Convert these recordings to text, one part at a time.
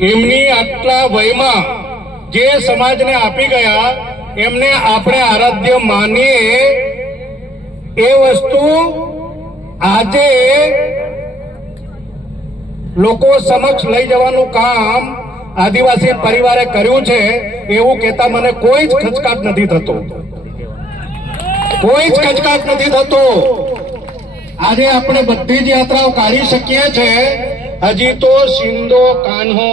એમની આટલા વયમાં જે સમાજને આપી ગયા એમને આપણે આરાધ્ય માનીએ એ વસ્તુ આજે લોકો સમક્ષ લઈ જવાનું કામ આદિવાસી પરિવારે કર્યું છે એવું કહેતા મને કોઈ જ ખચકાટ નથી થતો, કોઈ જ ખચકાટ નથી થતો। આજે આપણે બધી જ યાત્રાઓ કાઢી શકીએ છીએ, હજી તો સિંધો કાન્હો,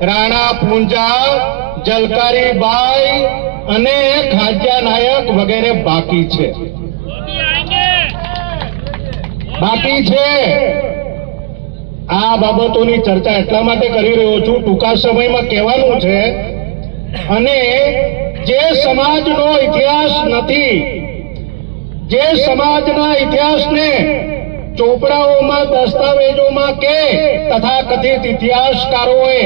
રાણા પૂંજા, જલકારી બાઈ અને ખાજ્યા નાયક વગેરે બાકી છે। આ બાબતોની ચર્ચા એટલા માટે કરી રહ્યો છું, ટૂંકા સમયમાં કહેવાનું છે। અને જે સમાજનો ઇતિહાસ નથી, જે સમાજના ઇતિહાસને ચોપડાઓમાં, દસ્તાવેજોમાં કે તથાકથિત ઇતિહાસકારોએ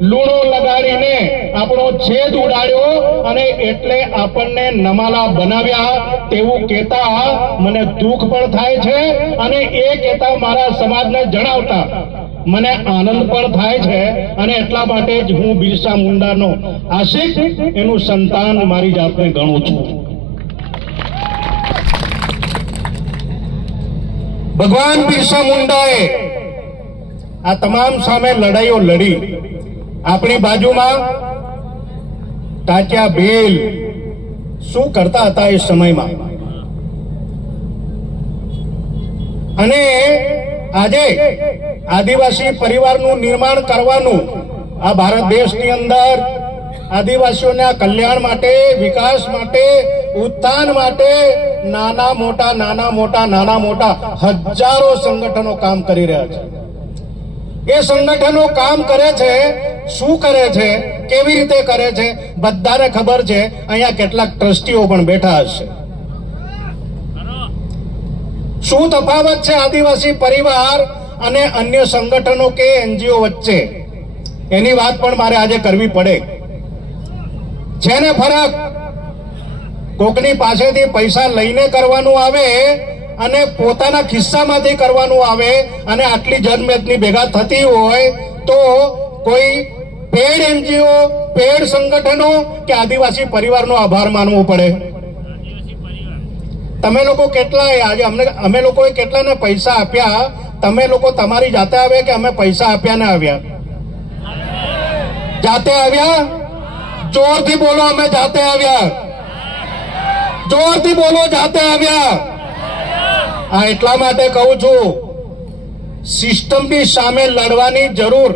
લૂણો લગાડીને આપણો છેદ ઉડાડ્યો અને એટલે આપણને નમાલા બનાવ્યા તેવું કહેતા મને દુઃખ પણ થાય છે અને એ કહેતા મારા સમાજને જણાવતા મને આનંદ પણ થાય છે। અને એટલા માટે જ હું બિરસા મુંડાનો આશિક, એનું સંતાન મારી જાતને ગણું છું। ભગવાન બિરસા મુંડાએ આ તમામ સામે લડાઈઓ લડી। આપણી બાજુમાં તાત્યા ભીલ શું કરતા હતા એ સમયમાં, અને આજે આદિવાસી પરિવારનું નિર્માણ કરવાનું આ ભારત દેશની અંદર આદિવાસીઓના કલ્યાણ માટે, વિકાસ માટે, ઉત્થાન માટે નાના મોટા હજારો સંગઠનો કામ કરી રહ્યા છે। એ સંગઠનો કામ કરે છે, શું કરે છે, કેવી રીતે કરે છે બધાને ખબર છે। અહીંયા કેટલાક ટ્રસ્ટીઓ પણ બેઠા હશે। શું તફાવત છે આદિવાસી પરિવાર અને અન્ય સંગઠનો કે એનજીઓ વચ્ચે, એની વાત પણ મારે આજે કરવી પડે। છે ને ફરક? કોકની પાસેથી પૈસા લઈને કરવાનું આવે અને પોતાના ખિસ્સામાંથી કરવાનું આવે, અને આટલી જનમેદની ભેગા થતી હોય તો કોઈ પેડ એનજીઓ, પેડ સંગઠનો કે આદિવાસી પરિવારનો આભાર માનવો પડે? તમે લોકો કેટલાય આજે અમે લોકોએ કેટલાને પૈસા આપ્યા? તમે લોકો તમારી જાતે આવ્યા કે અમે પૈસા આપ્યા ને આવ્યા? જાતે આવ્યા? જોરથી બોલો, અમે જાતે આવ્યા। જોરથી બોલો, જાતે આવ્યા। આ એટલા માટે કહું છું, સિસ્ટમની સામે લડવાની જરૂર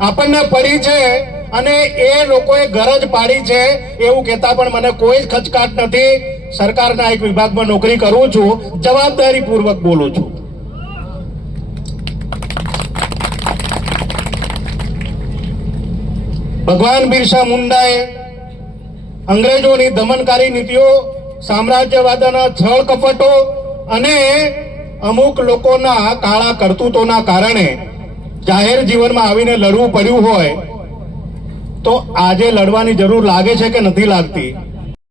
આપણને પડી છે અને એ લોકોએ ગરજ પાડી છે એવું કહેતા પણ મને કોઈ જ ખચકાટ નથી। સરકારના એક વિભાગમાં નોકરી કરું છું, જવાબદારીપૂર્વક બોલું છું। ભગવાન બિરસા મુંડાએ અંગ્રેજોની દમનકારી નીતિઓ, સામ્રાજ્યવાદના છળ કપટો અને અમુક લોકોના કાળા કરતૂતોના કારણે જાહેર જીવનમાં આવીને લડવું પડ્યું હોય તો આજે લડવાની જરૂર લાગે છે કે નથી લાગતી?